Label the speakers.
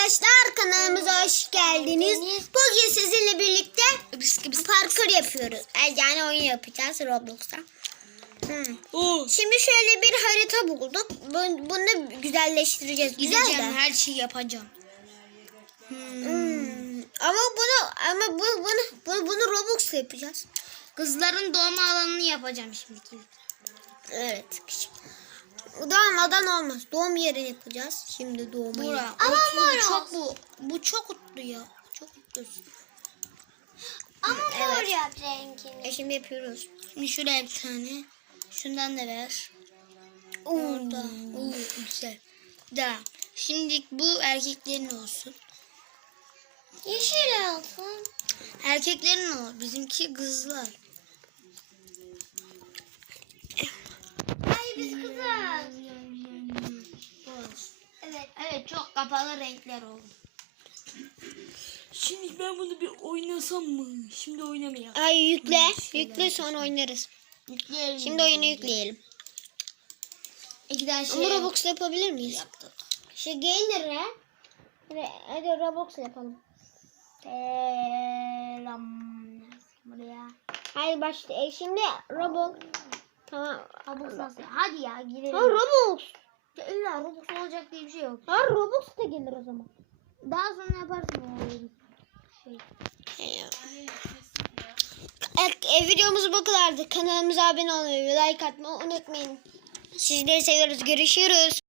Speaker 1: Arkadaşlar kanalımıza hoş geldiniz. Bugün sizinle birlikte parkur yapıyoruz. Yani oyun yapacağız Roblox'ta. Şimdi şöyle bir harita bulduk. Bunu güzelleştireceğiz.
Speaker 2: Gideceğim, her şeyi yapacağım.
Speaker 1: Ama bunu Roblox'ta yapacağız.
Speaker 2: Kızların doğma alanını yapacağım şimdi.
Speaker 1: Evet. Doğmadan olmaz. Doğum yerini yapacağız. Şimdi doğum yeri.
Speaker 2: Bu çok mutlu ya. Çok mutlusun.
Speaker 3: Ama mor
Speaker 1: Evet.
Speaker 3: yap rengini.
Speaker 1: Şimdi yapıyoruz.
Speaker 2: Şimdi şuraya bir tane. Şundan da ver.
Speaker 1: Orada.
Speaker 2: Güzel. Daha. Şimdi bu erkeklerin olsun.
Speaker 3: Yeşil olsun.
Speaker 2: Erkeklerin olur. Bizimki kızlar.
Speaker 3: Hayır biz kızız. Evet.
Speaker 2: Evet, çok kapalı renkler oldu. Şimdi ben bunu bir oynasam mı? Şimdi oynamayalım.
Speaker 1: Ay yükle sonra oynarız.
Speaker 2: Yükleyelim.
Speaker 1: Şimdi oyunu yükleyelim.
Speaker 2: İki tane
Speaker 1: Ama
Speaker 2: şey
Speaker 1: Roblox'ta yapabilir miyiz?
Speaker 2: yaptık.
Speaker 1: Şu gelir ha. Hadi Roblox'ta yapalım.
Speaker 2: Selam. Buraya.
Speaker 1: Hayır başla. Şimdi Roblox. Tamam.
Speaker 2: Robux nasıl? Hadi ya girelim.
Speaker 1: Ha Roblox.
Speaker 2: Ya illa Robux olacak diye bir şey yok.
Speaker 1: Ha Roblox da gelir o zaman.
Speaker 2: Daha sonra yaparsın o şey.
Speaker 1: Videomuz bu kadardı. Kanalımıza abone olmayı ve like atmayı unutmayın. Sizleri seviyoruz. Görüşürüz.